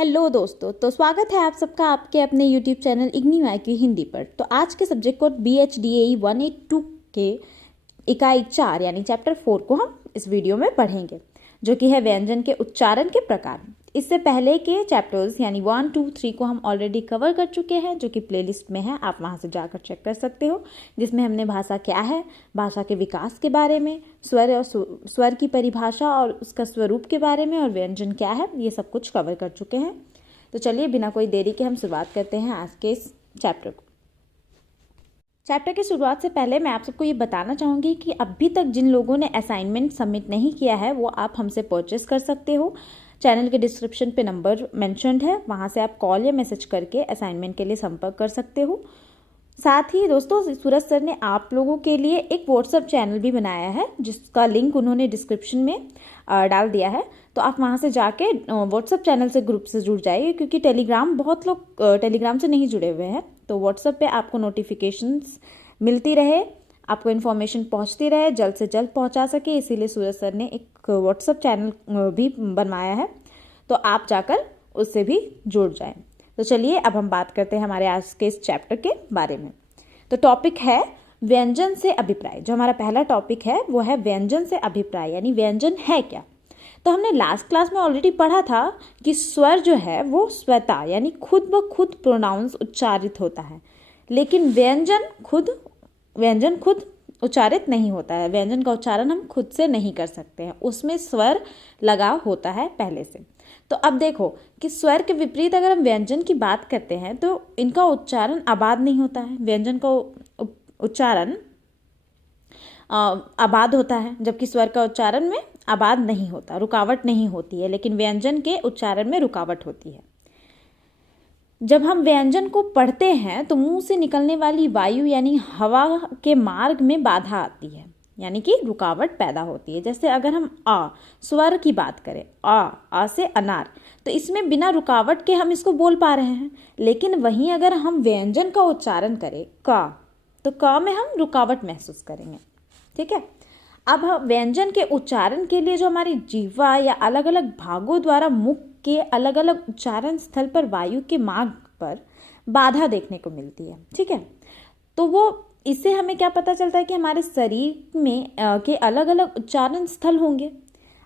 Hello दोस्तों, तो स्वागत है आप सबका आपके अपने यूट्यूब चैनल इग्नियो IQ हिंदी पर। तो आज के सब्जेक्ट कोड BHDAE 182 के इकाई 4 यानी चैप्टर 4 को हम इस वीडियो में पढ़ेंगे, जो कि है व्यंजन के उच्चारण के प्रकार। इससे पहले के चैप्टर्स यानी 1, 2, 3 को हम ऑलरेडी कवर कर चुके हैं, जो कि प्लेलिस्ट में है, आप वहां से जाकर चेक कर सकते हो, जिसमें हमने भाषा क्या है, भाषा के विकास के बारे में, स्वर और स्वर की परिभाषा और उसका स्वरूप के बारे में, और व्यंजन क्या है, ये सब कुछ कवर कर चुके हैं। तो चलिए बिना कोई देरी के हम शुरुआत करते हैं आज के इस चैप्टर को। चैप्टर की शुरुआत से पहले मैं आप सबको ये बताना चाहूँगी कि अभी तक जिन लोगों ने असाइनमेंट सबमिट नहीं किया है वो आप हमसे परचेस कर सकते हो। चैनल के डिस्क्रिप्शन पे नंबर मेंशन्ड है, वहाँ से आप कॉल या मैसेज करके असाइनमेंट के लिए संपर्क कर सकते हो। साथ ही दोस्तों, सूरज सर ने आप लोगों के लिए एक व्हाट्सएप चैनल भी बनाया है, जिसका लिंक उन्होंने डिस्क्रिप्शन में डाल दिया है। तो आप वहाँ से जाके व्हाट्सएप चैनल से ग्रुप से जुड़ जाइए, क्योंकि टेलीग्राम बहुत लोग टेलीग्राम से नहीं जुड़े हुए हैं। तो व्हाट्सएप पे आपको नोटिफिकेशंस मिलती रहे, आपको इन्फॉर्मेशन पहुँचती रहे, जल्द से जल्द पहुँचा सके, इसीलिए सूरज सर ने एक व्हाट्सएप चैनल भी बनवाया है। तो आप जाकर उससे भी जुड़ जाएं। तो चलिए अब हम बात करते हैं हमारे आज के इस चैप्टर के बारे में। तो टॉपिक है व्यंजन से अभिप्राय। जो हमारा पहला टॉपिक है वो है व्यंजन से अभिप्राय, यानी व्यंजन है क्या। तो हमने लास्ट क्लास में ऑलरेडी पढ़ा था कि स्वर जो है वो स्वतः यानी खुद ब खुद प्रोनाउंस उच्चारित होता है, लेकिन व्यंजन खुद उच्चारित नहीं होता है। व्यंजन का उच्चारण हम खुद से नहीं कर सकते हैं, उसमें स्वर लगा होता है पहले से। तो अब देखो कि स्वर के विपरीत अगर हम व्यंजन की बात करते हैं तो इनका उच्चारण आबाद नहीं होता है। व्यंजन का उच्चारण आबाद होता है, जबकि स्वर का उच्चारण में आबाद नहीं होता, रुकावट नहीं होती है, लेकिन व्यंजन के उच्चारण में रुकावट होती है। जब हम व्यंजन को पढ़ते हैं तो मुंह से निकलने वाली वायु यानी हवा के मार्ग में बाधा आती है, यानी कि रुकावट पैदा होती है। जैसे अगर हम स्वर की बात करें, आ से अनार, तो इसमें बिना रुकावट के हम इसको बोल पा रहे हैं। लेकिन वहीं अगर हम व्यंजन का उच्चारण करें का, तो का में हम रुकावट महसूस करेंगे। ठीक है। अब व्यंजन के उच्चारण के लिए जो हमारी जीवा या अलग अलग भागों द्वारा मुख के अलग अलग उच्चारण स्थल पर वायु के मार्ग पर बाधा देखने को मिलती है। ठीक है। तो वो इससे हमें क्या पता चलता है कि हमारे शरीर में के अलग अलग उच्चारण स्थल होंगे।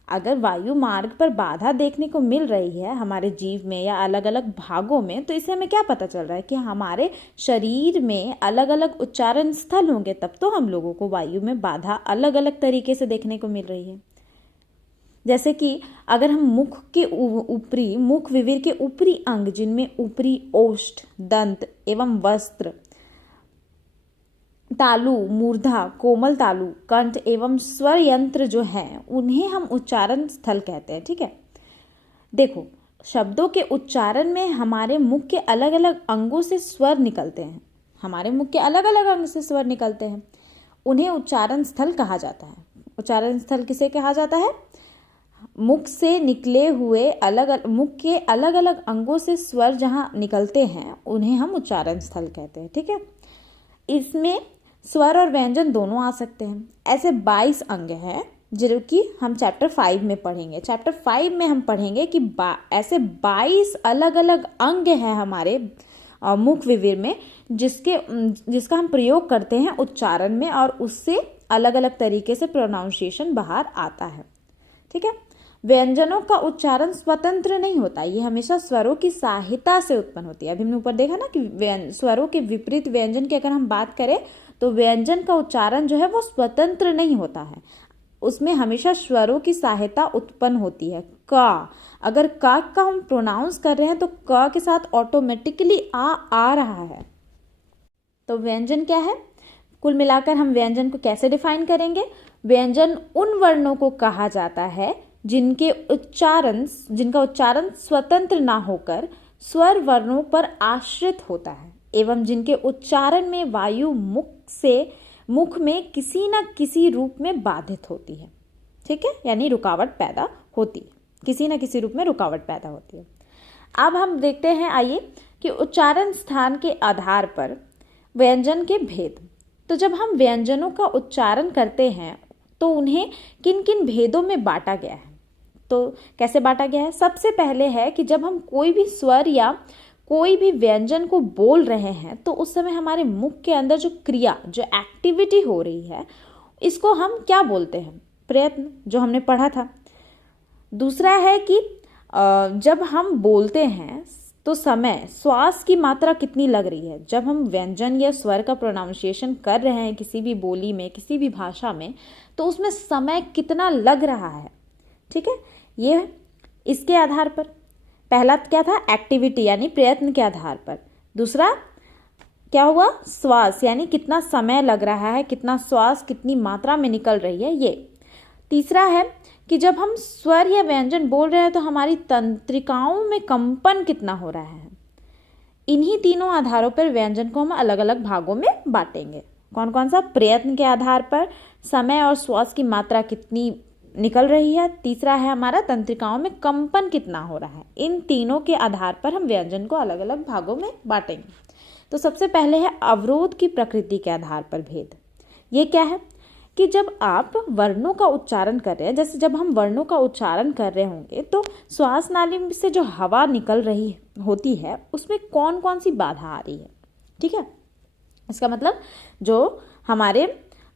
अगर वायु मार्ग पर बाधा देखने को मिल रही है हमारे जीव में या अलग अलग भागों में, तो इससे हमें क्या पता चल रहा है कि हमारे शरीर में अलग अलग उच्चारण स्थल होंगे, तब तो हम लोगों को वायु में बाधा अलग अलग तरीके से देखने को मिल रही है। जैसे कि अगर हम मुख विवीर के ऊपरी अंग, जिनमें ऊपरी ओष्ठ, दंत एवं वस्त्र, तालु, मूर्धा, कोमल तालु, कंठ एवं स्वर यंत्र जो हैं, उन्हें हम उच्चारण स्थल कहते हैं। ठीक है। देखो, शब्दों के उच्चारण में हमारे मुख के अलग अलग अंगों से स्वर निकलते हैं। हमारे मुख के अलग अलग अंग से स्वर निकलते हैं, उन्हें उच्चारण स्थल कहा जाता है। उच्चारण स्थल किसे कहा जाता है? मुख से निकले हुए मुख के अलग अलग अंगों से स्वर जहाँ निकलते हैं, उन्हें हम उच्चारण स्थल कहते हैं। ठीक है। इसमें स्वर और व्यंजन दोनों आ सकते हैं। ऐसे 22 अंग हैं, जो कि हम चैप्टर 5 में पढ़ेंगे। चैप्टर 5 में हम पढ़ेंगे कि ऐसे 22 अलग अलग अंग हैं हमारे मुख विवीर में, जिसका हम प्रयोग करते हैं उच्चारण में, और उससे अलग अलग तरीके से प्रोनाउंसिएशन बाहर आता है। ठीक है। व्यंजनों का उच्चारण स्वतंत्र नहीं होता, ये हमेशा स्वरों की सहायता से उत्पन्न होती है। अभी हमने ऊपर देखा ना कि स्वरों के विपरीत व्यंजन की अगर हम बात करें तो व्यंजन का उच्चारण जो है वो स्वतंत्र नहीं होता है, उसमें हमेशा स्वरों की सहायता उत्पन्न होती है। का, अगर का हम प्रोनाउंस कर रहे हैं तो का के साथ ऑटोमेटिकली आ रहा है। तो व्यंजन क्या है? कुल मिलाकर हम व्यंजन को कैसे डिफाइन करेंगे? व्यंजन उन वर्णों को कहा जाता है जिनका उच्चारण स्वतंत्र ना होकर स्वर वर्णों पर आश्रित होता है, एवं जिनके उच्चारण में वायु मुख में किसी न किसी रूप में बाधित होती है। ठीक है। यानी रुकावट पैदा होती है, किसी न किसी रूप में रुकावट पैदा होती है। अब हम देखते हैं, आइए, कि उच्चारण स्थान के आधार पर व्यंजन के भेद। तो जब हम व्यंजनों का उच्चारण करते हैं तो उन्हें किन किन भेदों में बांटा गया है। तो तो कैसे बांटा गया है? सबसे पहले है कि जब हम कोई भी स्वर या कोई भी व्यंजन को बोल रहे हैं तो उस समय हमारे मुख के अंदर जो क्रिया, जो एक्टिविटी हो रही है, इसको हम क्या बोलते हैं? प्रयत्न, जो हमने पढ़ा था। दूसरा है कि जब हम बोलते हैं तो समय, श्वास की मात्रा कितनी लग रही है। जब हम व्यंजन या स्वर का प्रोनाउंसिएशन कर रहे हैं किसी भी बोली में, किसी भी भाषा में, तो उसमें समय कितना लग रहा है, ठीक है, ये इसके आधार पर। पहला क्या था? एक्टिविटी यानी प्रयत्न के आधार पर। दूसरा क्या हुआ? श्वास यानी कितना समय लग रहा है, कितना श्वास कितनी मात्रा में निकल रही है, ये। तीसरा है कि जब हम स्वर या व्यंजन बोल रहे हैं तो हमारी तंत्रिकाओं में कंपन कितना हो रहा है। इन्हीं तीनों आधारों पर व्यंजन को हम अलग अलग भागों में बांटेंगे। कौन कौन सा? प्रयत्न के आधार पर, समय और श्वास की मात्रा कितनी निकल रही है, तीसरा है हमारा तंत्रिकाओं में कंपन कितना हो रहा है। इन तीनों के आधार पर हम व्यंजन को अलग अलग भागों में बांटेंगे। तो सबसे पहले है अवरोध की प्रकृति के आधार पर भेद। ये क्या है कि जब आप वर्णों का उच्चारण कर रहे हैं, जैसे जब हम वर्णों का उच्चारण कर रहे होंगे तो श्वास नाली से जो हवा निकल रही होती है उसमें कौन कौन सी बाधा आ रही है, ठीक है। इसका मतलब जो हमारे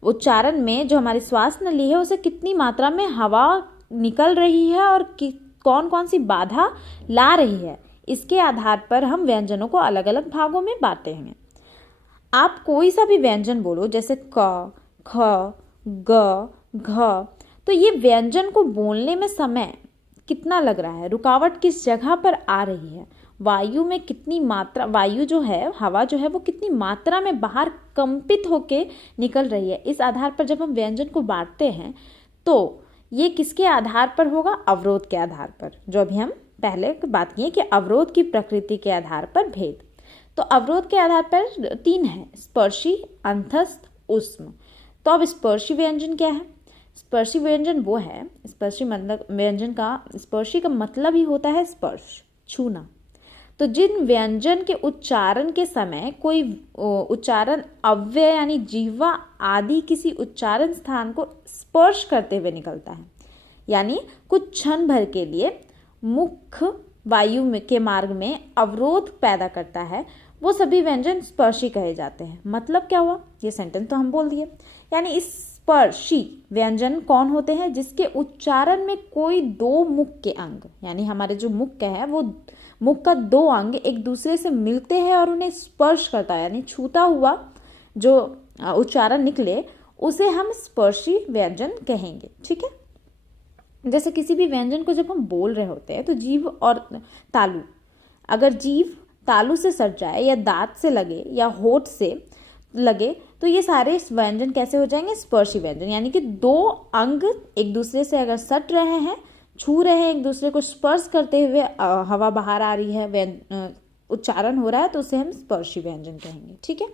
उच्चारण में जो हमारी श्वास नली है उसे कितनी मात्रा में हवा निकल रही है और कौन कौन सी बाधा ला रही है, इसके आधार पर हम व्यंजनों को अलग अलग भागों में बांटेंगे। आप कोई सा भी व्यंजन बोलो, जैसे क, ख, ग, घ, तो ये व्यंजन को बोलने में समय कितना लग रहा है, रुकावट किस जगह पर आ रही है, वायु में कितनी मात्रा, वायु जो है, हवा जो है वो कितनी मात्रा में बाहर कंपित होके निकल रही है। इस आधार पर जब हम व्यंजन को बांटते हैं तो ये किसके आधार पर होगा? अवरोध के आधार पर, जो अभी हम पहले बात किए कि अवरोध की प्रकृति के आधार पर भेद। तो अवरोध के आधार पर 3 है, स्पर्शी, अंतस्थ, ऊष्म। तो अब स्पर्शी व्यंजन क्या है? स्पर्शी व्यंजन वो है, स्पर्शी मतलब व्यंजन का, स्पर्शी का मतलब ही होता है स्पर्श, छूना। तो जिन व्यंजन के उच्चारण के समय कोई उच्चारण अव्यय यानी जीवा आदि किसी उच्चारण स्थान को स्पर्श करते हुए निकलता है, यानी कुछ क्षण भर के लिए मुख्य वायु में के मार्ग में अवरोध पैदा करता है, वो सभी व्यंजन स्पर्शी कहे जाते हैं। मतलब क्या हुआ? ये सेंटेंस तो हम बोल दिए। यानी इस स्पर्शी व्यंजन कौन होते हैं? जिसके उच्चारण में कोई 2 मुख के अंग, यानी हमारे जो मुख है वो मुख का 2 अंग एक दूसरे से मिलते हैं और उन्हें स्पर्श करता है, यानी छूता हुआ जो उच्चारण निकले उसे हम स्पर्शी व्यंजन कहेंगे, ठीक है। जैसे किसी भी व्यंजन को जब हम बोल रहे होते हैं तो जीभ और तालु, अगर जीभ तालु से सट जाए या दांत से लगे या होठ से लगे तो ये सारे व्यंजन कैसे हो जाएंगे? स्पर्शी व्यंजन। यानी कि 2 अंग एक दूसरे से अगर सट रहे हैं, छू रहे हैं, एक दूसरे को स्पर्श करते हुए हवा बाहर आ रही है, उच्चारण हो रहा है, तो उसे हम स्पर्शी व्यंजन कहेंगे, ठीक है।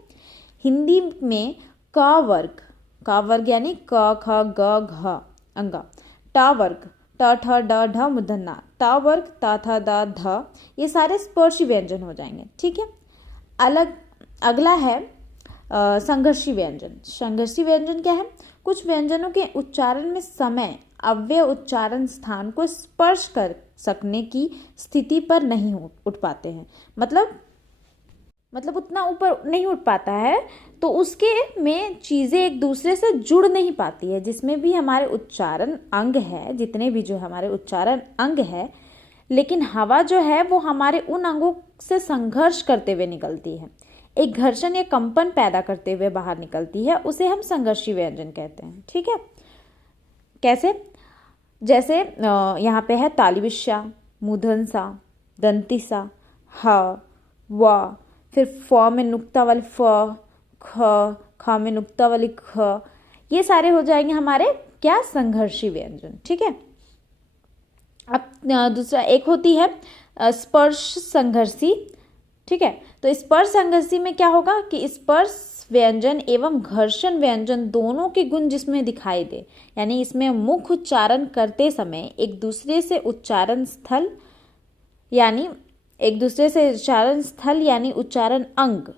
हिंदी में क वर्ग यानी क, ख, ग, घ अंगा, ट वर्ग ट, ठ, ड, ढ मूर्धन्य, त वर्ग त, थ, द, ध, ये सारे स्पर्शी व्यंजन हो जाएंगे, ठीक है। अगला है संघर्षी व्यंजन। संघर्षी व्यंजन क्या है? कुछ व्यंजनों के उच्चारण में समय अव्यय उच्चारण स्थान को स्पर्श कर सकने की स्थिति पर नहीं उठ पाते हैं, मतलब उतना ऊपर नहीं उठ पाता है, तो उसके में चीज़ें एक दूसरे से जुड़ नहीं पाती है। जिसमें भी हमारे उच्चारण अंग है, जितने भी जो हमारे उच्चारण अंग है, लेकिन हवा जो है वो हमारे उन अंगों से संघर्ष करते हुए निकलती है, एक घर्षण या कंपन पैदा करते हुए बाहर निकलती है, उसे हम संघर्षी व्यंजन कहते हैं, ठीक है। कैसे? जैसे यहाँ पे है तालिविशा, मूर्धन्य, दंतिसा, ह, व, फिर फ में नुक्ता वाली फ, ख में नुक्ता वाली ख, ये सारे हो जाएंगे हमारे क्या? संघर्षी व्यंजन, ठीक है। अब दूसरा एक होती है स्पर्श संघर्षी, ठीक है। तो स्पर्श संघर्षी में क्या होगा कि स्पर्श व्यंजन एवं घर्षण व्यंजन दोनों के गुण जिसमें दिखाई दे, यानी इसमें मुख्य उच्चारण करते समय एक दूसरे से उच्चारण स्थल यानी उच्चारण अंग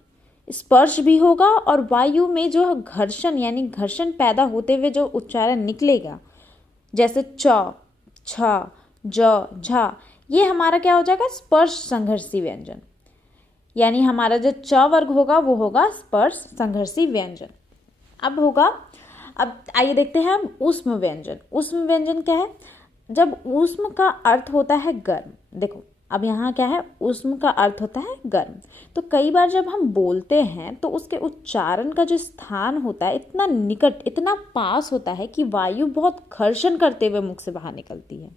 स्पर्श भी होगा, और वायु में जो घर्षण यानी घर्षण पैदा होते हुए जो उच्चारण निकलेगा, जैसे च, छ, ज, झ, ये हमारा क्या हो जाएगा, स्पर्श संघर्षी व्यंजन। यानी हमारा जो च वर्ग होगा वो होगा स्पर्श संघर्षी व्यंजन। अब आइए देखते हैं हम ऊष्म व्यंजन। ऊष्म व्यंजन क्या है, जब ऊष्म का अर्थ होता है गर्म। देखो अब यहाँ क्या है, ऊष्म का अर्थ होता है गर्म। तो कई बार जब हम बोलते हैं तो उसके उच्चारण का जो स्थान होता है इतना निकट, इतना पास होता है कि वायु बहुत घर्षण करते हुए मुख से बाहर निकलती है।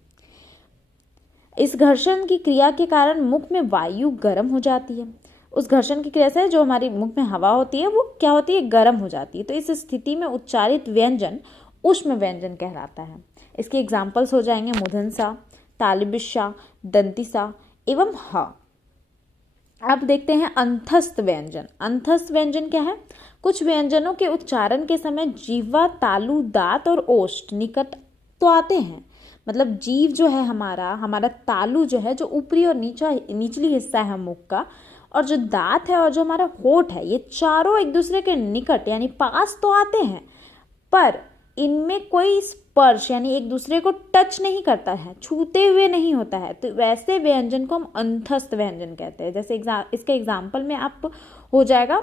इस घर्षण की क्रिया के कारण मुख में वायु गर्म हो जाती है। उस घर्षण की क्रिया से जो हमारी मुख में हवा होती है वो क्या होती है, गर्म हो जाती है। तो इस स्थिति में उच्चारित व्यंजन ऊष्म व्यंजन कहलाता है। इसके एग्जाम्पल्स हो जाएंगे मूर्धन्य, तालव्य, दंतिसा एवं ह। अब देखते हैं अंतस्थ व्यंजन। अंतस्थ व्यंजन क्या है, कुछ व्यंजनों के उच्चारण के समय जीवा, तालु, दांत और ओष्ठ निकट तो आते हैं। मतलब जीव जो है हमारा तालु जो है, जो ऊपरी और निचली हिस्सा है मुख का, और जो दांत है और जो हमारा होठ है, ये चारों एक दूसरे के निकट यानी पास तो आते हैं, पर इनमें कोई स्पर्श यानी एक दूसरे को टच नहीं करता है, छूते हुए नहीं होता है। तो वैसे व्यंजन को हम अंतस्थ व्यंजन कहते हैं। जैसे इसके एग्जाम्पल में आप हो जाएगा,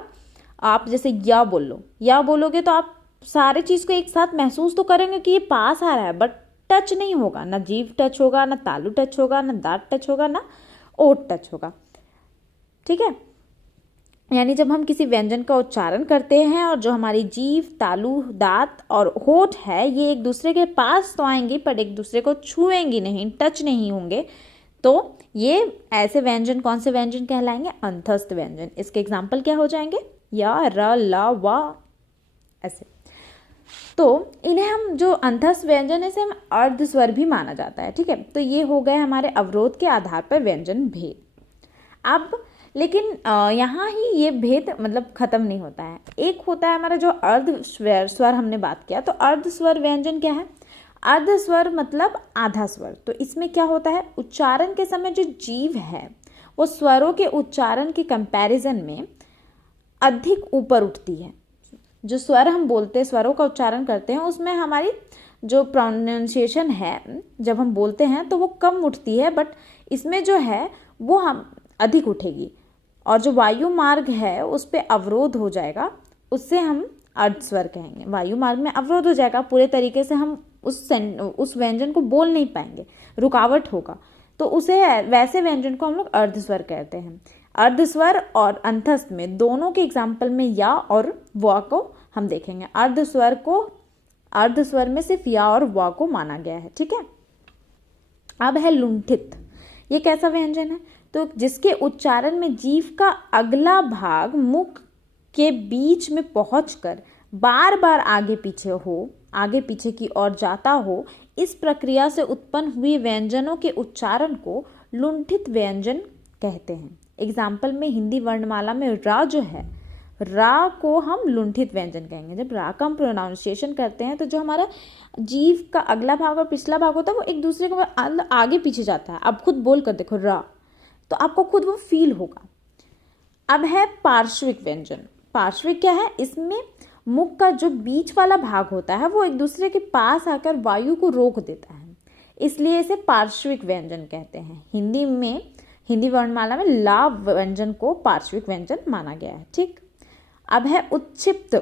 आप जैसे या बोल लो, या बोलोगे तो आप सारे चीज को एक साथ महसूस तो करेंगे कि ये पास आ रहा है, बट टच नहीं होगा, ना जीभ टच होगा, ना तालु टच होगा, ना दांत टच होगा, ना ओठ टच होगा। ठीक है, यानी जब हम किसी व्यंजन का उच्चारण करते हैं और जो हमारी जीभ, तालु, दांत और होठ है ये एक दूसरे के पास तो आएंगी पर एक दूसरे को छुएंगी नहीं, टच नहीं होंगे, तो ये ऐसे व्यंजन कौन से व्यंजन कहलाएंगे, अंतस्थ व्यंजन। इसके एग्जाम्पल क्या हो जाएंगे, या, र, ल, व, ऐसे। तो इन्हें हम जो अंतस्थ व्यंजन है इसे हम अर्ध स्वर भी माना जाता है। ठीक है, तो ये हो गए हमारे अवरोध के आधार पर व्यंजन भेद। अब लेकिन यहाँ ही ये भेद मतलब खत्म नहीं होता है। एक होता है हमारा जो अर्ध स्वर हमने बात किया, तो अर्ध स्वर व्यंजन क्या है, अर्ध स्वर मतलब आधा स्वर। तो इसमें क्या होता है, उच्चारण के समय जो जीभ है वो स्वरों के उच्चारण के कंपैरिजन में अधिक ऊपर उठती है। जो स्वर हम बोलते हैं, स्वरों का उच्चारण करते हैं, उसमें हमारी जो प्रोनाउंसिएशन है जब हम बोलते हैं तो वो कम उठती है, बट इसमें जो है वो हम अधिक उठेगी, और जो वायु मार्ग है उस पर अवरोध हो जाएगा, उससे हम अर्ध स्वर कहेंगे। वायु मार्ग में अवरोध हो जाएगा, पूरे तरीके से हम उस व्यंजन को बोल नहीं पाएंगे, रुकावट होगा, तो उसे वैसे व्यंजन को हम लोग अर्ध स्वर कहते हैं। अर्ध स्वर और अंतस्थ में दोनों के एग्जाम्पल में या और व को हम देखेंगे। अर्ध स्वर में सिर्फ या और व को माना गया है। ठीक है, अब है लुंठित। ये कैसा व्यंजन है, तो जिसके उच्चारण में जीभ का अगला भाग मुख के बीच में पहुंचकर बार बार आगे पीछे की ओर जाता हो, इस प्रक्रिया से उत्पन्न हुए व्यंजनों के उच्चारण को लुंठित व्यंजन कहते हैं। एग्जाम्पल में हिंदी वर्णमाला में रा जो है, रा को हम लुंठित व्यंजन कहेंगे। जब रा का हम प्रोनाउंसिएशन करते हैं तो जो हमारा जीभ का अगला भाग और पिछला भाग होता है वो एक दूसरे को आगे पीछे जाता है। आप खुद बोल कर देखो रा, तो आपको खुद वो फील होगा। अब है पार्श्विक व्यंजन। पार्श्विक क्या है, इसमें मुख का जो बीच वाला भाग होता है वो एक दूसरे के पास आकर वायु को रोक देता है, इसलिए इसे पार्श्विक व्यंजन कहते हैं। हिंदी वर्णमाला में ला व्यंजन को पार्श्विक व्यंजन माना गया है। ठीक, अब है उत्क्षिप्त।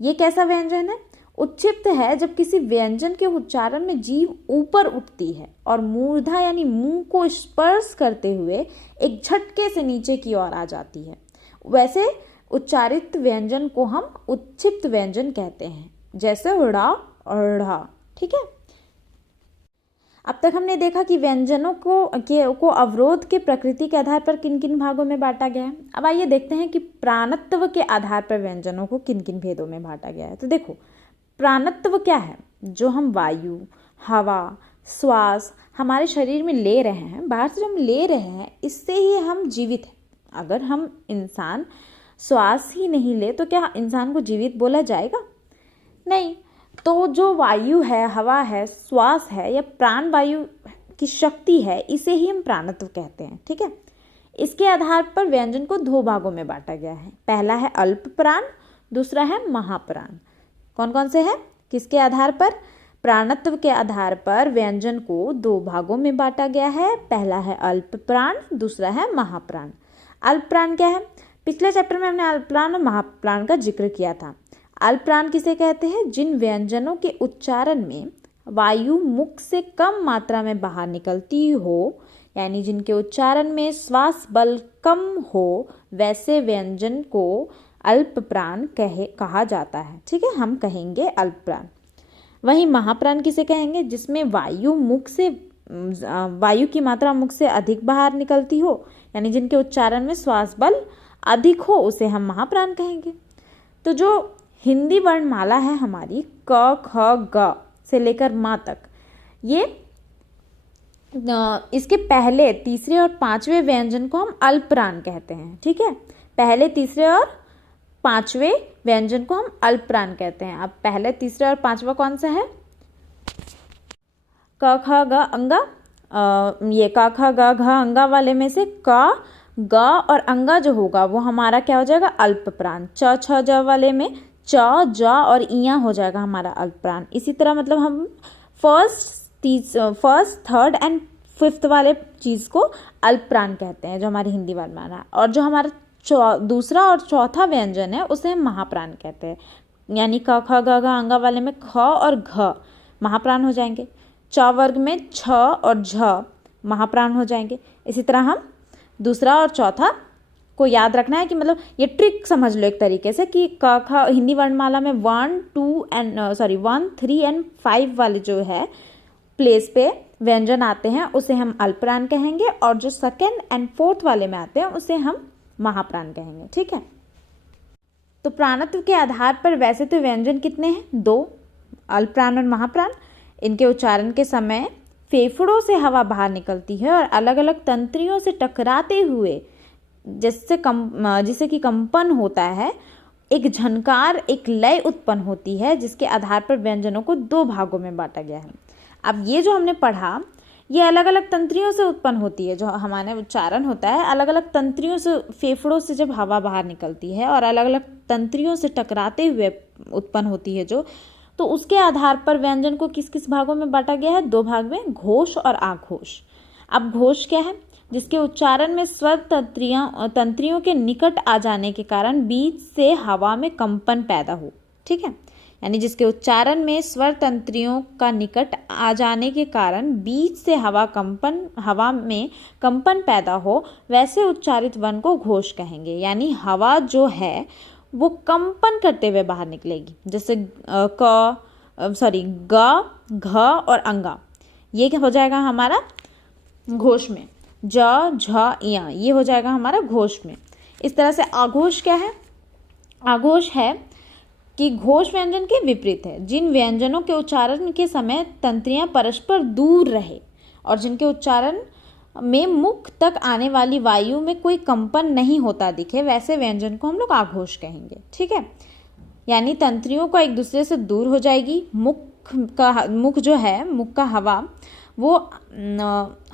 ये कैसा व्यंजन है, उत्क्षिप्त है जब किसी व्यंजन के उच्चारण में जीभ ऊपर उठती है और मूर्धा यानी मुंह को स्पर्श करते हुए एक झटके से नीचे की ओर आ जाती है, वैसे उच्चारित व्यंजन को हम उत्क्षिप्त व्यंजन कहते हैं, जैसे ड़ा और ढ़ा। ठीक है, अब तक हमने देखा कि व्यंजनों को अवरोध के प्रकृति के आधार पर किन किन भागों में बांटा गया है। अब आइए देखते हैं कि प्राणत्व के आधार पर व्यंजनों को किन किन भेदों में बांटा गया है। तो देखो, प्राणत्व क्या है, जो हम वायु, हवा, श्वास हमारे शरीर में ले रहे हैं, बाहर से जो हम ले रहे हैं, इससे ही हम जीवित हैं। अगर हम इंसान श्वास ही नहीं ले तो क्या इंसान को जीवित बोला जाएगा? नहीं। तो जो वायु है, हवा है, श्वास है या प्राण वायु की शक्ति है, इसे ही हम प्राणत्व कहते हैं। ठीक है, इसके आधार पर व्यंजन को दो भागों में बांटा गया है। पहला है अल्प प्राण, दूसरा है महाप्राण। कौन कौन से हैं, किसके आधार पर? प्राणत्व के आधार पर व्यंजन को दो भागों में बांटा गया है। पहला है अल्प प्राण, दूसरा है महाप्राण। अल्प प्राण क्या है? पिछले चैप्टर में हमने अल्प प्राण और महाप्राण का जिक्र किया था। अल्प प्राण किसे कहते हैं? जिन व्यंजनों के उच्चारण में वायु मुख से कम मात्रा में बाहर निकलती हो, यानी जिनके उच्चारण में श्वास बल कम हो, वैसे व्यंजन को अल्प प्राण कहा जाता है। ठीक है, हम कहेंगे अल्प प्राण। वहीं महाप्राण किसे कहेंगे? जिसमें वायु की मात्रा मुख से अधिक बाहर निकलती हो, यानी जिनके उच्चारण में श्वास बल अधिक हो, उसे हम महाप्राण कहेंगे। तो जो हिंदी वर्णमाला है हमारी क ख ग से लेकर माँ तक, ये इसके पहले, तीसरे और पांचवें व्यंजन को हम अल्प प्राण कहते हैं। ठीक है, पहले, तीसरे और पांचवें व्यंजन को हम अल्प प्राण कहते हैं। अब पहले, तीसरे और पांचवा कौन सा है? क ख ग अंगा। ये क ख ग घ अंगा वाले में से क ग और अंगा जो होगा वो हमारा क्या हो जाएगा? अल्प प्राण। च छ ज वाले में च ज और इया हो जाएगा हमारा अल्प प्राण। इसी तरह मतलब हम फर्स्ट, थर्ड एंड फिफ्थ वाले चीज को अल्प प्राण कहते हैं, जो हमारी हिंदी वर्णमाला है। और जो हमारा दूसरा और चौथा व्यंजन है उसे हम महाप्राण कहते हैं। यानी क ख ग घ अंगा वाले में ख और घ महाप्राण हो जाएंगे। च वर्ग में छ और झ महाप्राण हो जाएंगे। इसी तरह हम दूसरा और चौथा को याद रखना है कि मतलब ये ट्रिक समझ लो एक तरीके से कि क ख हिंदी वर्णमाला में 1, 3 एंड 5 वाले जो है प्लेस पे व्यंजन आते हैं उसे हम अल्प प्राण कहेंगे, और जो सेकंड एंड फोर्थ वाले में आते हैं उसे हम महाप्राण कहेंगे। ठीक है, तो प्राणत्व के आधार पर वैसे तो व्यंजन कितने हैं? 2, अल्प प्राण और महाप्राण। इनके उच्चारण के समय फेफड़ों से हवा बाहर निकलती है और अलग अलग तंत्रियों से टकराते हुए जिससे कि कंपन होता है, एक झनकार, एक लय उत्पन्न होती है, जिसके आधार पर व्यंजनों को 2 भागों में बांटा गया है। अब ये जो हमने पढ़ा, ये अलग अलग तंत्रियों से उत्पन्न होती है। जो हमारा उच्चारण होता है, अलग अलग तंत्रियों से, फेफड़ों से जब हवा बाहर निकलती है और अलग अलग तंत्रियों से टकराते हुए उत्पन्न होती है तो उसके आधार पर व्यंजन को किस किस भागों में बांटा गया है? 2 भाग में, घोष और आघोष। अब घोष क्या है? जिसके उच्चारण में स्वर तंत्रियों के निकट आ जाने के कारण बीच से हवा में कंपन पैदा हो। ठीक है, यानी जिसके उच्चारण में स्वर तंत्रियों का निकट आ जाने के कारण बीच से हवा में कंपन पैदा हो, वैसे उच्चारित वर्ण को घोष कहेंगे। यानी हवा जो है वो कंपन करते हुए बाहर निकलेगी। जैसे ग, घ और अंगा, ये क्या हो जाएगा हमारा घोष में। ज, झ, इया, ये हो जाएगा हमारा घोष में। इस तरह से आघोष क्या है? आघोष है कि घोष व्यंजन के विपरीत है। जिन व्यंजनों के उच्चारण के समय तंत्रियां परस्पर दूर रहे और जिनके उच्चारण में मुख तक आने वाली वायु में कोई कंपन नहीं होता दिखे, वैसे व्यंजन को हम लोग आघोष कहेंगे। ठीक है, यानी तंत्रियों का एक दूसरे से दूर हो जाएगी। मुख जो है, मुख का हवा, वो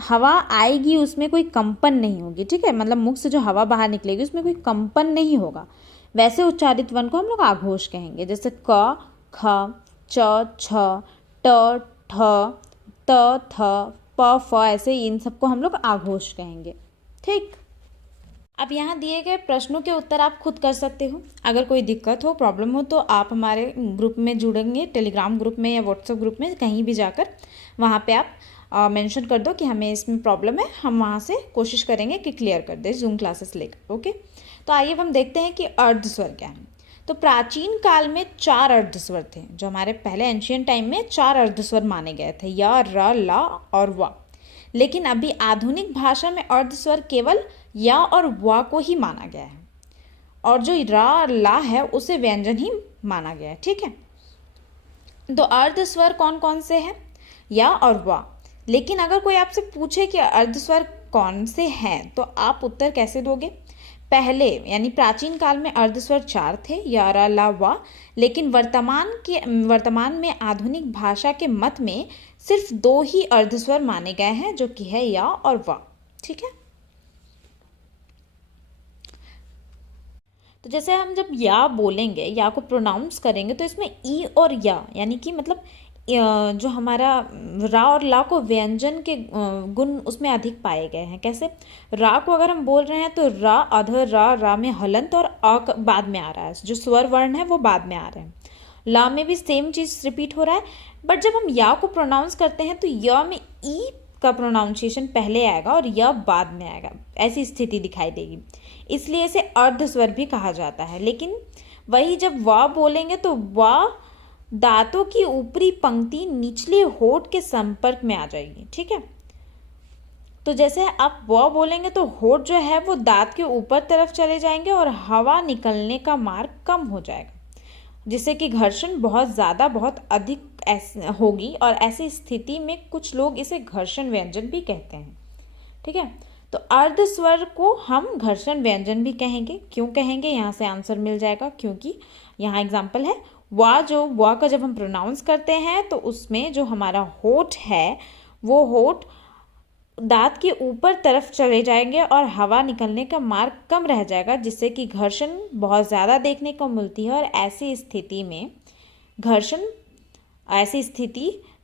हवा आएगी, उसमें कोई कंपन नहीं होगी। ठीक है, मतलब मुख से जो हवा बाहर निकलेगी उसमें कोई कंपन नहीं होगा, वैसे उच्चारित वर्ण को हम लोग आघोष कहेंगे। जैसे क, ख, च, छ, ट, ठ, त, थ, प, फ, ऐसे इन सबको हम लोग आघोष कहेंगे। ठीक, अब यहाँ दिए गए प्रश्नों के उत्तर आप खुद कर सकते हो। अगर कोई दिक्कत हो, प्रॉब्लम हो, तो आप हमारे ग्रुप में जुड़ेंगे, टेलीग्राम ग्रुप में या व्हाट्सएप ग्रुप में, कहीं भी जाकर वहाँ पे आप मेंशन कर दो कि हमें इसमें प्रॉब्लम है। हम वहाँ से कोशिश करेंगे कि क्लियर कर दें जूम क्लासेस लेकर। ओके, तो आइए हम देखते हैं कि अर्धस्वर क्या है। तो प्राचीन काल में 4 अर्धस्वर थे, जो हमारे पहले एंशियंट टाइम में 4 अर्धस्वर माने गए थे, य, र, ल और व। लेकिन अभी आधुनिक भाषा में अर्धस्वर केवल य और व को ही माना गया है, और जो र और ला है उसे व्यंजन ही माना गया है। ठीक है, तो अर्धस्वर कौन कौन से हैं? य और व। लेकिन अगर कोई आपसे पूछे कि अर्धस्वर कौन से हैं, तो आप उत्तर कैसे दोगे? पहले यानी प्राचीन काल में अर्धस्वर 4 थे, य, र, ला, व। लेकिन वर्तमान में आधुनिक भाषा के मत में सिर्फ 2 ही अर्धस्वर माने गए हैं, जो कि है य और व। ठीक है, तो जैसे हम जब या बोलेंगे, या को प्रोनाउंस करेंगे, तो इसमें ई और या यानी कि मतलब जो हमारा रा और ला को व्यंजन के गुण उसमें अधिक पाए गए हैं। कैसे? रा को अगर हम बोल रहे हैं तो रा, अधर, रा में हलंत और बाद में आ रहा है, जो स्वर वर्ण है वो बाद में आ रहे हैं। ला में भी सेम चीज रिपीट हो रहा है, बट जब हम या को प्रोनाउंस करते हैं तो य में ई का प्रोनाउंसिएशन पहले आएगा और य बाद में आएगा, ऐसी स्थिति दिखाई देगी, इसलिए इसे अर्ध स्वर भी कहा जाता है। लेकिन वही जब वा बोलेंगे तो वा दांतों की ऊपरी पंक्ति निचले होठ के संपर्क में आ जाएगी। ठीक है, तो जैसे आप व बोलेंगे तो होठ जो है वो दांत के ऊपर तरफ चले जाएंगे और हवा निकलने का मार्ग कम हो जाएगा, जिससे कि घर्षण बहुत ज़्यादा, बहुत अधिक होगी, और ऐसी स्थिति में कुछ लोग इसे घर्षण व्यंजन भी कहते हैं। ठीक है, तो अर्ध स्वर को हम घर्षण व्यंजन भी कहेंगे। क्यों कहेंगे? यहाँ से आंसर मिल जाएगा, क्योंकि यहाँ एग्जाम्पल है वा का जब हम प्रोनाउंस करते हैं तो उसमें जो हमारा होठ है वो होठ दांत के ऊपर तरफ चले जाएंगे और हवा निकलने का मार्ग कम रह जाएगा, जिससे कि घर्षण बहुत ज़्यादा देखने को मिलती है, और ऐसी स्थिति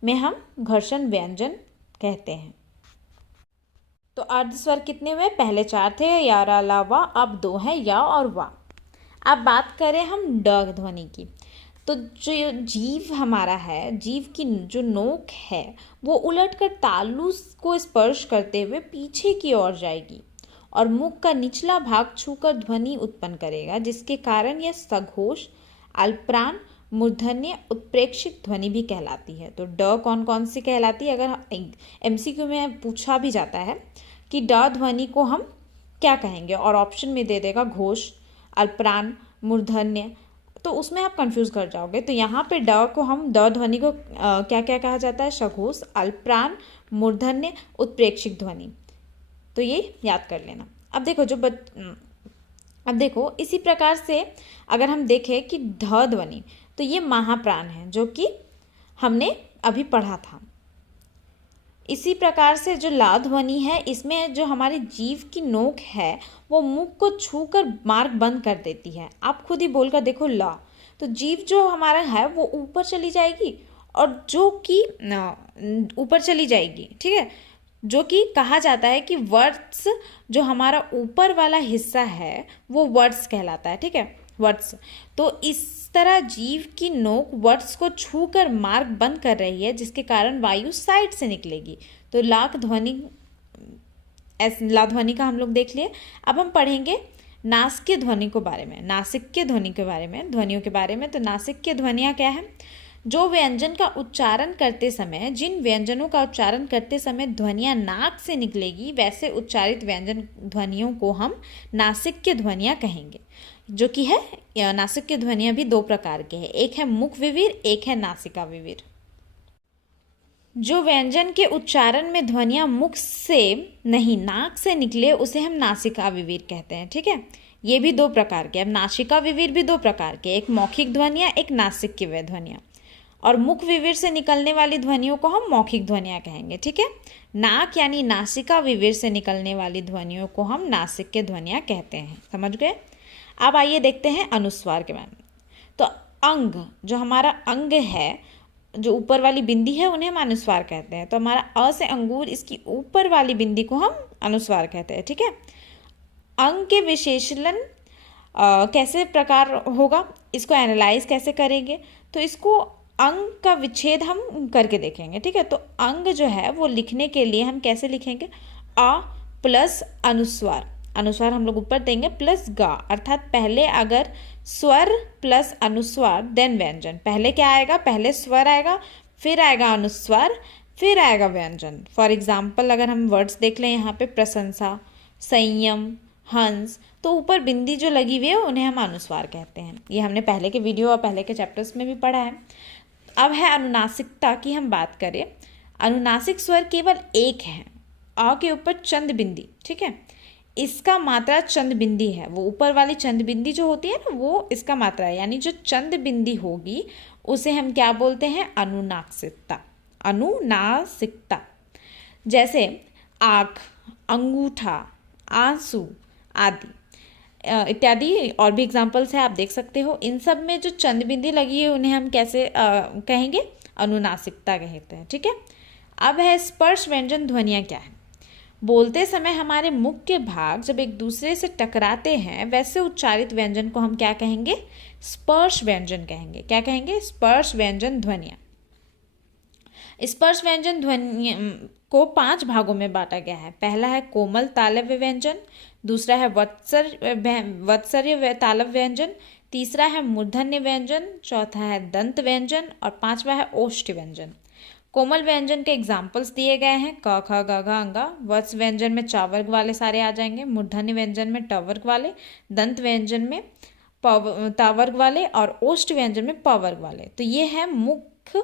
में हम घर्षण व्यंजन कहते हैं। तो अर्ध स्वर कितने हुए? पहले 4 थे, या, रा, ला, वा, अब 2 हैं, या और वा। अब बात करें हम ड ध्वनि की, तो जो जीव हमारा है, जीव की जो नोक है वो उलटकर तालु को स्पर्श करते हुए पीछे की ओर जाएगी और मुख का निचला भाग छूकर ध्वनि उत्पन्न करेगा, जिसके कारण यह सघोष, अल्पप्राण, मूर्धन्य, उत्प्रेक्षित ध्वनि भी कहलाती है। तो ड कौन कौन सी कहलाती है? अगर एमसीक्यू में पूछा भी जाता है कि ड ध्वनि को हम क्या कहेंगे, और ऑप्शन में दे देगा घोष, अल्पप्राण, मूर्धन्य, तो उसमें आप कंफ्यूज कर जाओगे। तो यहाँ पे ड को हम, ड ध्वनि को क्या क्या कहा जाता है? सघोष, अल्पप्राण, मूर्धन्य, उत्प्रेक्षित ध्वनि। तो ये याद कर लेना। अब देखो इसी प्रकार से अगर हम देखें कि ध ध्वनि, तो ये महाप्राण है, जो कि हमने अभी पढ़ा था। इसी प्रकार से जो ला ध्वनि है, इसमें जो हमारी जीभ की नोक है वो मुख को छूकर मार्ग बंद कर देती है। आप खुद ही बोलकर देखो ला, तो जीभ जो हमारा है वो ऊपर चली जाएगी, और जो कि ऊपर चली जाएगी, ठीक है, जो कि कहा जाता है कि वर्ड्स, जो हमारा ऊपर वाला हिस्सा है वो वर्ड्स कहलाता है। ठीक है, वर्ड्स। तो इस तरह जीभ की नोक वर्ड्स को छूकर मार्ग बंद कर रही है, जिसके कारण वायु साइड से निकलेगी। तो ला ध्वनि का हम लोग देख लिए। अब हम पढ़ेंगे नासिक्य ध्वनि के बारे में, नासिक्य ध्वनि के बारे में, ध्वनियों के बारे में। तो नासिक्य ध्वनियाँ क्या है? जो व्यंजन का उच्चारण करते समय, जिन व्यंजनों का उच्चारण करते समय ध्वनियाँ नाक से निकलेगी, वैसे उच्चारित व्यंजन ध्वनियों को हम नासिक्य ध्वनियाँ कहेंगे। जो कि है, नासिक्य ध्वनियाँ भी 2 प्रकार के हैं, एक है मुख विवीर, एक है नासिका विवीर। जो व्यंजन के उच्चारण में ध्वनियाँ मुख से नहीं नाक से निकले उसे हम नासिका विवीर कहते हैं। ठीक है, ये भी 2 प्रकार के। अब नासिका विवीर भी 2 प्रकार के, एक मौखिक ध्वनियाँ, एक नासिक्य ध्वनियाँ। और मुख विवीर से निकलने वाली ध्वनियों को हम मौखिक ध्वनियाँ कहेंगे। ठीक है, नाक यानी नासिका विवीर से निकलने वाली ध्वनियों को हम नासिक्य ध्वनियाँ कहते हैं। समझ गए? अब आइए देखते हैं अनुस्वार के बारे में। तो अंग, जो हमारा अंग है, जो ऊपर वाली बिंदी है, उन्हें हम अनुस्वार कहते हैं। तो हमारा अ से अंगूर, इसकी ऊपर वाली बिंदी को हम अनुस्वार कहते हैं। ठीक है, अंग के विशेषण कैसे प्रकार होगा, इसको एनालाइज कैसे करेंगे? तो इसको अंग का विच्छेद हम करके देखेंगे। ठीक है, तो अंग जो है वो लिखने के लिए हम कैसे लिखेंगे? अ प्लस अनुस्वार, अनुस्वार हम लोग ऊपर देंगे, प्लस गा, अर्थात पहले अगर स्वर प्लस अनुस्वार देन व्यंजन। पहले क्या आएगा? पहले स्वर आएगा, फिर आएगा अनुस्वार, फिर आएगा व्यंजन। फॉर एग्जाम्पल अगर हम वर्ड्स देख लें यहाँ पे, प्रशंसा, संयम, हंस, तो ऊपर बिंदी जो लगी हुई है उन्हें हम अनुस्वार कहते हैं। ये हमने पहले के वीडियो और पहले के चैप्टर्स में भी पढ़ा है। अब है अनुनासिकता की हम बात करें। अनुनासिक स्वर केवल एक है, अ के ऊपर चंद बिंदी। ठीक है, इसका मात्रा चंद बिंदी है, वो ऊपर वाली चंद बिंदी जो होती है ना, वो इसका मात्रा है, यानी जो चंद बिंदी होगी उसे हम क्या बोलते हैं? अनुनासिकता, अनुनासिकता। जैसे आँख, अंगूठा, आंसू आदि इत्यादि और भी एग्जाम्पल्स है, आप देख सकते हो। इन सब में जो चंद बिंदी लगी है उन्हें हम कैसे कहेंगे? अनुनासिकता कहते हैं। ठीक है, अब है स्पर्श व्यंजन ध्वनियाँ क्या है। बोलते समय हमारे मुख के भाग जब एक दूसरे से टकराते हैं वैसे उच्चारित व्यंजन को हम क्या कहेंगे, स्पर्श व्यंजन कहेंगे। क्या कहेंगे, स्पर्श व्यंजन ध्वनियाँ। स्पर्श व्यंजन ध्वनि को 5 भागों में बांटा गया है। पहला है कोमल तालव्य व्यंजन, दूसरा है वत्सर्य तालव्य व्यंजन, तीसरा है मूर्धन्य व्यंजन, चौथा है दंत व्यंजन और पांचवा है ओष्ठ व्यंजन। कोमल व्यंजन के एग्जाम्पल्स दिए गए हैं क ख ग घ अंगा। वत्स व्यंजन में च वर्ग वाले सारे आ जाएंगे, मूर्धन्य व्यंजन में ट वर्ग वाले, दंत व्यंजन में ता वर्ग वाले और ओष्ठ व्यंजन में प वर्ग वाले। तो ये है मुख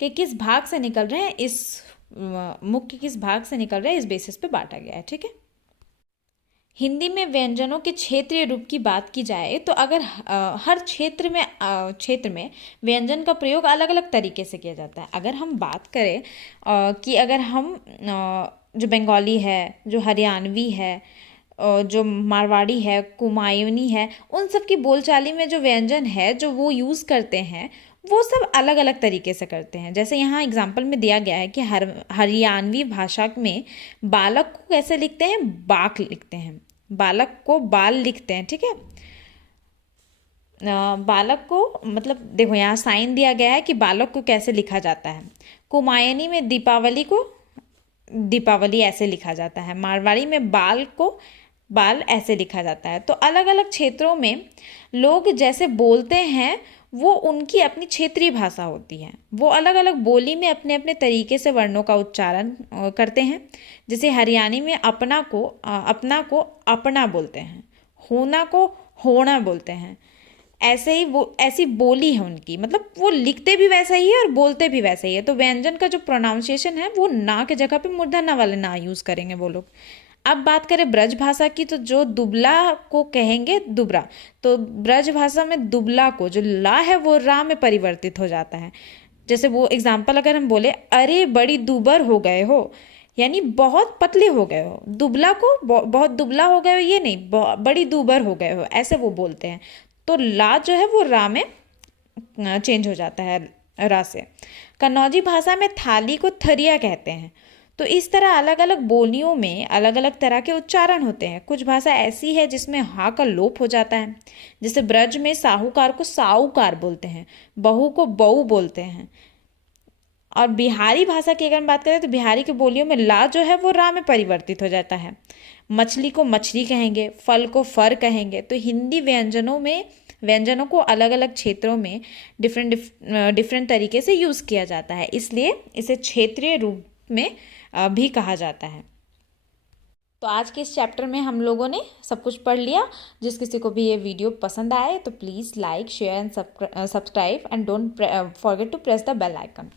के किस भाग से निकल रहे हैं, इस मुख के किस भाग से निकल रहे हैं, इस बेसिस पे बांटा गया है। ठीक है, हिंदी में व्यंजनों के क्षेत्रीय रूप की बात की जाए तो अगर हर क्षेत्र में व्यंजन का प्रयोग अलग अलग तरीके से किया जाता है। अगर हम बात करें कि अगर हम जो बंगाली है, जो हरियाणवी है, जो मारवाड़ी है, कुमायूनी है, उन सब की बोलचाली में जो व्यंजन है जो वो यूज़ करते हैं वो सब अलग अलग तरीके से करते हैं। जैसे यहाँ एग्जाम्पल में दिया गया है कि हरियाणवी भाषा में बालक को कैसे लिखते हैं, बाक लिखते हैं, बालक को बाल लिखते हैं। ठीक है, बालक को मतलब देखो यहाँ साइन दिया गया है कि बालक को कैसे लिखा जाता है। कुमायूनी में दीपावली को दीपावली ऐसे लिखा जाता है, मारवाड़ी में बाल को बाल ऐसे लिखा जाता है। तो अलग अलग क्षेत्रों में लोग जैसे बोलते हैं वो उनकी अपनी क्षेत्रीय भाषा होती है, वो अलग अलग बोली में अपने अपने तरीके से वर्णों का उच्चारण करते हैं। जैसे हरियाणी में अपना को अपना बोलते हैं, होना को होना बोलते हैं। ऐसे ही वो ऐसी बोली है उनकी, मतलब वो लिखते भी वैसा ही है और बोलते भी वैसा ही है। तो व्यंजन का जो प्रोनाउंसिएशन है वो ना के जगह पे मूर्धन्य वाले ना यूज़ करेंगे वो लोग। अब बात करें ब्रज भाषा की, तो जो दुबला को कहेंगे दुबरा, तो ब्रज भाषा में दुबला को जो ला है वो रा में परिवर्तित हो जाता है। जैसे वो एग्जाम्पल अगर हम बोले, अरे बड़ी दुबर हो गए हो, यानी बहुत पतले हो गए हो। दुबला को बहुत दुबला हो गए हो ये नहीं, बड़ी दुबर हो गए हो, ऐसे वो बोलते हैं। तो ला जो है वो रा में चेंज हो जाता है, रा से। कन्नौजी भाषा में थाली को थरिया कहते हैं। तो इस तरह अलग अलग बोलियों में अलग अलग तरह के उच्चारण होते हैं। कुछ भाषा ऐसी है जिसमें हा का लोप हो जाता है, जैसे ब्रज में साहूकार को साहूकार बोलते हैं, बहू को बहू बोलते हैं। और बिहारी भाषा की अगर हम बात करें तो बिहारी की बोलियों में ला जो है वो रा में परिवर्तित हो जाता है। मछली को मछली कहेंगे, फल को फर कहेंगे। तो हिंदी व्यंजनों को अलग अलग क्षेत्रों में डिफरेंट तरीके से यूज़ किया जाता है, इसलिए इसे क्षेत्रीय रूप में भी कहा जाता है। तो आज के इस चैप्टर में हम लोगों ने सब कुछ पढ़ लिया। जिस किसी को भी ये वीडियो पसंद आए तो please like, share and subscribe and don't forget to press the bell icon.